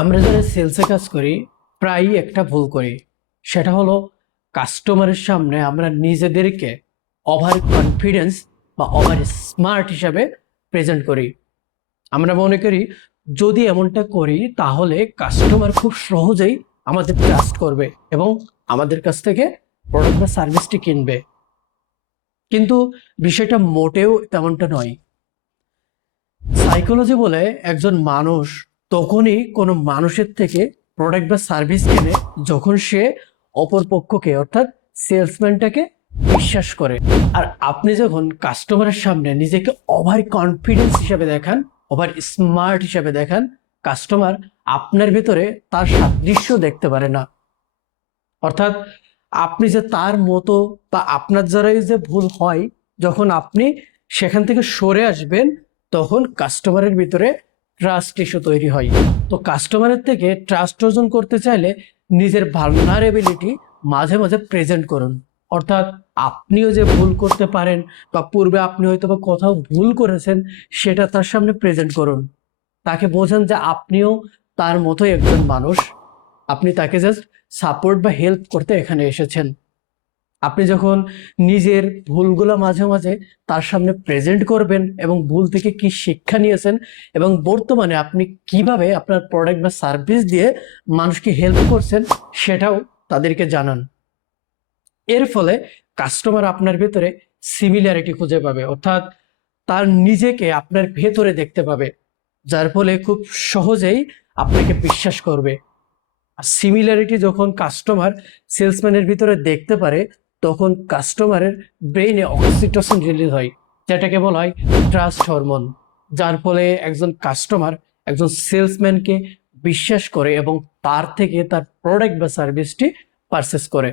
আমরা যারা সেলসে কাজ করি প্রায়ই একটা ভুল করি। সেটা হলো কাস্টমারের সামনে আমরা নিজেদেরকে ওভার কনফিডেন্স বা ওভার স্মার্ট হিসাবে প্রেজেন্ট করি। আমরা মনে করি যদি এমনটা করি তাহলে কাস্টমার খুব সহজেই আমাদের ট্রাস্ট করবে এবং আমাদের কাছ থেকে প্রোডাক্ট বা সার্ভিসটি কিনবে। কিন্তু বিষয়টা মোটেও তেমনটা নয়। সাইকোলজি বলে একজন মানুষ তখনই কোনো মানুষের থেকে প্রোডাক্ট বা সার্ভিস কেনে যখন সে অপর পক্ষকে অর্থাৎ সেলসম্যানটাকে বিশ্বাস করে। আর আপনি যখন কাস্টমারের সামনে নিজেকে ওভার কনফিডেন্স হিসাবে দেখান, ওভার স্মার্ট হিসাবে দেখান, কাস্টমার আপনার ভেতরে তার সাদৃশ্য দেখতে পারে না। অর্থাৎ আপনি যে তার মতো বা আপনার দ্বারাই যে ভুল হয়, যখন আপনি সেখান থেকে সরে আসবেন তখন কাস্টমারের ভিতরে ট্রাস্ট ইস্যু তৈরি হয়। তো কাস্টমারের থেকে ট্রাস্ট অর্জন করতে চাইলে নিজের ভালনারেবিলিটি মাঝে মাঝে প্রেজেন্ট করুন। অর্থাৎ আপনিও যে ভুল করতে পারেন বা পূর্বে আপনি হয়তো বা কোথাও ভুল করেছেন সেটা তার সামনে প্রেজেন্ট করুন। তাকে বোঝান যে আপনিও তার মতোই একজন মানুষ, আপনি তাকে জাস্ট সাপোর্ট বা হেল্প করতে এখানে এসেছেন। আপনি যখন নিজের ভুলগুলো মাঝে মাঝে তার সামনে প্রেজেন্ট করবেন এবং ভুল থেকে কি শিক্ষা নিয়েছেন এবং বর্তমানে আপনি কিভাবে আপনার প্রোডাক্ট বা সার্ভিস দিয়ে মানুষকে হেল্প করছেন সেটাও তাদেরকে জানান। এর ফলে কাস্টমার আপনার ভেতরে সিমিলারিটি খুঁজে পাবে, অর্থাৎ তার নিজেকে আপনার ভেতরে দেখতে পাবে, যার ফলে খুব সহজেই আপনাকে বিশ্বাস করবে। আর সিমিলারিটি যখন কাস্টমার সেলসম্যানের ভিতরে দেখতে পারে তখন কাস্টমারের ব্রেইনে অক্সিটোসিন রিলিজ হয়, যেটাকে বলা হয় ট্রাস্ট হরমোন। যার ফলে একজন কাস্টমার একজন সেলসম্যানকে বিশ্বাস করে এবং তার থেকে তার প্রোডাক্ট বা সার্ভিসটি পারচেস করে।